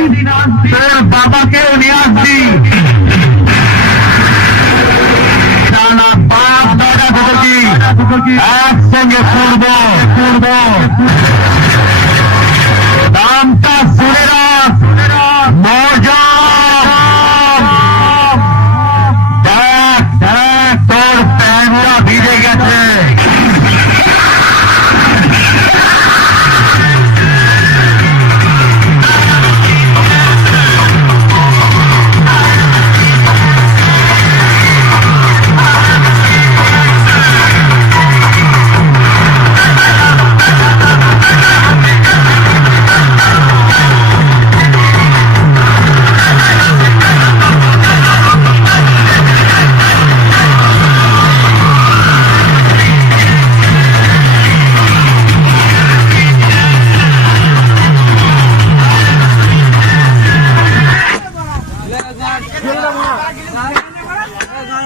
তোর বাবাকেও নিয়ে আসবি। টানা বাপ দাদা থেকে একসঙ্গে করবো দামটা শুনে রাখ। মজা দেখ দেখ তোর প্যান্টটা ভিজে গেছে।